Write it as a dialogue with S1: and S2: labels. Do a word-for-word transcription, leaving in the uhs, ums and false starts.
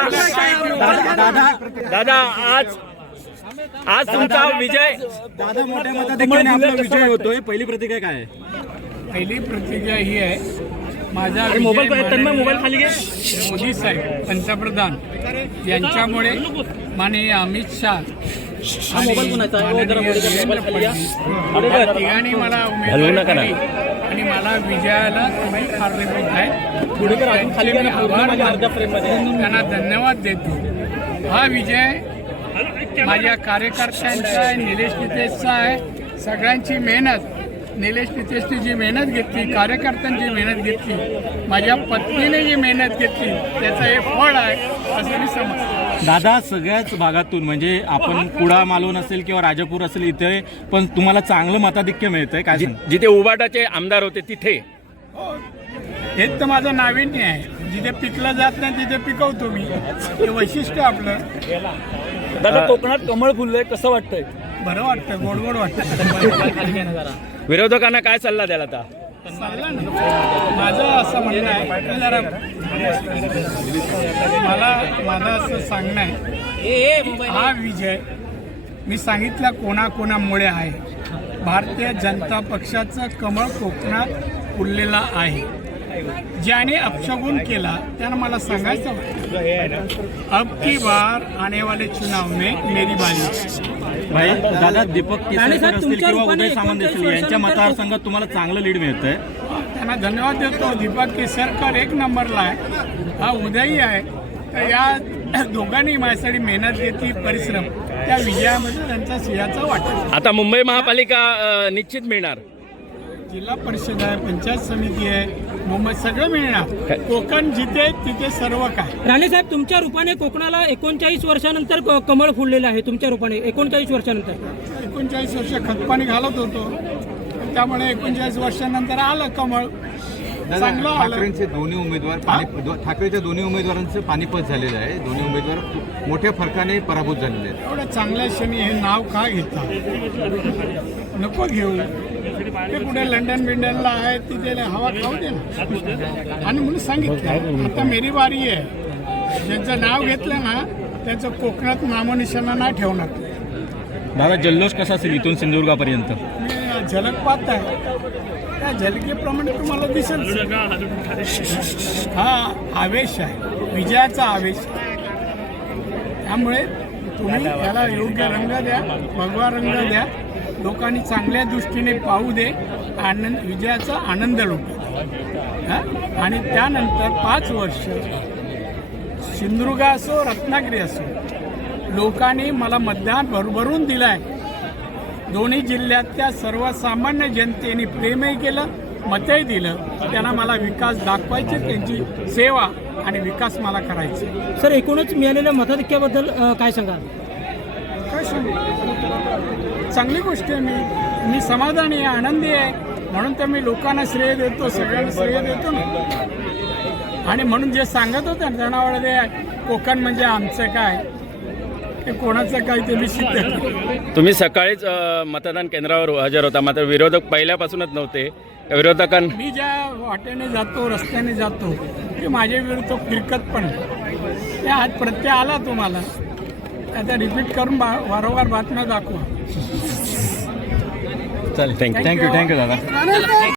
S1: दादा दादा आज आज तुमचा विजय
S2: दादा मोठ्या मताधिक्याने आपला विजय होतोय. पहिली प्रतिक्रिया काय आहे?
S3: पहिली प्रतिक्रिया ही आहे, माझा
S1: मोबाईल
S3: विजय
S1: तन्मय मोबाईल खाली घे.
S3: मोदी साहेब पंतप्रधान यांच्यामुळे माननीय अमित शाह आणि माननीय देवेंद्र फडणवीस या तिघांनी मला उमेदवारी दिली आणि मला विजयाला तुम्ही कारणीभूत आहे. त्यांचे मी आभार मानतो. त्यांना धन्यवाद देतो. हा विजय माझ्या कार्यकर्त्यांचा आहे, निलेश नितेशचा आहे. सगळ्यांची मेहनत, निलेश नितेशने जी मेहनत घेतली, कार्यकर्त्यांची मेहनत घेतली, माझ्या पत्नीने जी मेहनत घेतली, त्याचं हे फळ आहे असं मी समजतो.
S2: दादा सगळ्याच भागातून म्हणजे आपण कुडा मालवण असेल किंवा राजापूर असेल इथे पण तुम्हाला चांगलं मताधिक्य मिळतंय काय?
S1: जिथे उबाटाचे आमदार होते तिथे
S3: हो, हेच तर माझं नाविन्य आहे. जिथे पिकलं जात नाही तिथे पिकवतो मी. हे वैशिष्ट्य आपलं.
S1: दादा कोकणात कमळ फुललंय, कसं वाटतंय?
S3: बरं वाटतं, गोड गोड वाटतं.
S1: विरोधकांना काय सल्ला द्याल आता?
S3: सल्ला ना, माझं असं म्हणणं आहे की जरा मला माझं असं सांगणं आहे, हा विजय मी सांगितलं कोणाकोणामुळे आहे. भारतीय जनता पक्षाचं कमळ कोकणात फुललेला आहे. ज्याने अपशगुन केला त्यानं मला सांगायचं, अब की बार आने वाले चुनाव में मेरी बारी.
S2: भाई दादा दीपक केसरकर असतील किंवा उदय सामंत असतील यांच्या मतदारसंघात तुम्हाला चांगलं लीड मिळतंय.
S3: त्यांना धन्यवाद देतो. दीपक केसरकर एक नंबरला आहे, हा उदयही आहे. तर या दोघांनी माझ्यासाठी मेहनत घेतली, परिश्रम, त्या विजयामध्ये त्यांचा सिंहाचा वाटा.
S1: आता मुंबई महापालिका अ, निश्चित मिळणार.
S3: जिल्हा परिषद आहे, पंचायत समिती आहे, मुंबई सगळं मिळणार. कोकण जिथे तिथे सर्व काय.
S4: राणे साहेब, तुमच्या रूपाने कोकणाला एकोणचाळीस वर्षानंतर क- कमळ फुललेलं आहे. तुमच्या रूपाने एकोणचाळीस वर्षानंतर
S3: एकोणचाळीस वर्ष खतपाणी घालत होतो, त्यामुळे एकोणचाळीस वर्षानंतर आलं कमळ. चांगलं आलं.
S5: ठाकरेंचे दोन्ही उमेदवार पाणी दो- ठाकरेच्या दोन्ही उमेदवारांचं पानिपत झालेलं आहे. दोन्ही उमेदवार मोठ्या फरकाने पराभूत झालेले आहेत.
S3: एवढ्या चांगल्या क्षणी हे नाव का घेता? नको घेऊ. ते कुठे लंडन बिंडनला आहे, तिथे हवा खाऊ दे ना. आणि म्हणून सांगितलं आता मेरी बारी आहे. ज्यांचं नाव घेतलं ना त्याचं कोकणात नामोनिशाणा नाही ठेवणार.
S2: दादा जल्लोष कसा असेल इथून सिंधुदुर्गापर्यंत?
S3: मी झलक पाहत आहे, त्या झलकेप्रमाणे तुम्हाला दिसेल. हा आवेश आहे, विजयाचा आवेश आहे. त्यामुळे तुम्ही त्याला योग्य रंग द्या, भगवा रंग द्या. लोकांनी चांगल्या दृष्टीने पाहू दे, आनंद विजयाचा आनंद लुटू. आणि त्यानंतर पाच वर्ष सिंधुदुर्ग असो रत्नागिरी असो, लोकांनी मला मतदान भरभरून दिलं आहे. दोन्ही जिल्ह्यातल्या सर्वसामान्य जनतेने प्रेमही केलं, मतही दिलं. त्यांना मला विकास दाखवायचे, त्यांची सेवा आणि विकास मला करायचे.
S4: सर, एकूणच मिळालेल्या मताधिक्याबद्दल अ, काय सांगाल?
S3: काय सांगू, चांगली गोष्ट आहे. मी मी समाधानी आहे, आनंदी आहे. म्हणून तर मी लोकांना श्रेय देतो, सगळ्यांना श्रेय देतो ना. आणि म्हणून जे सांगत होतं ना जनावर ते कोकण म्हणजे आमचं काय, ते कोणाचं काय ते मी सिद्ध केलं.
S1: तुम्ही सकाळीच अ, मतदान केंद्रावर हजर होता, मात्र विरोधक पहिल्यापासूनच नव्हते. विरोधकां
S3: मी ज्या वाटेने जातो, रस्त्याने जातो, ते माझ्या विरुद्ध फिरकत पण त्या आज प्रत्यय आला तुम्हाला. आता रिपीट करून बा वारंवार बातम्या दाखवा.
S2: चालेल, थँक्यू थँक्यू थँक्यू दादा.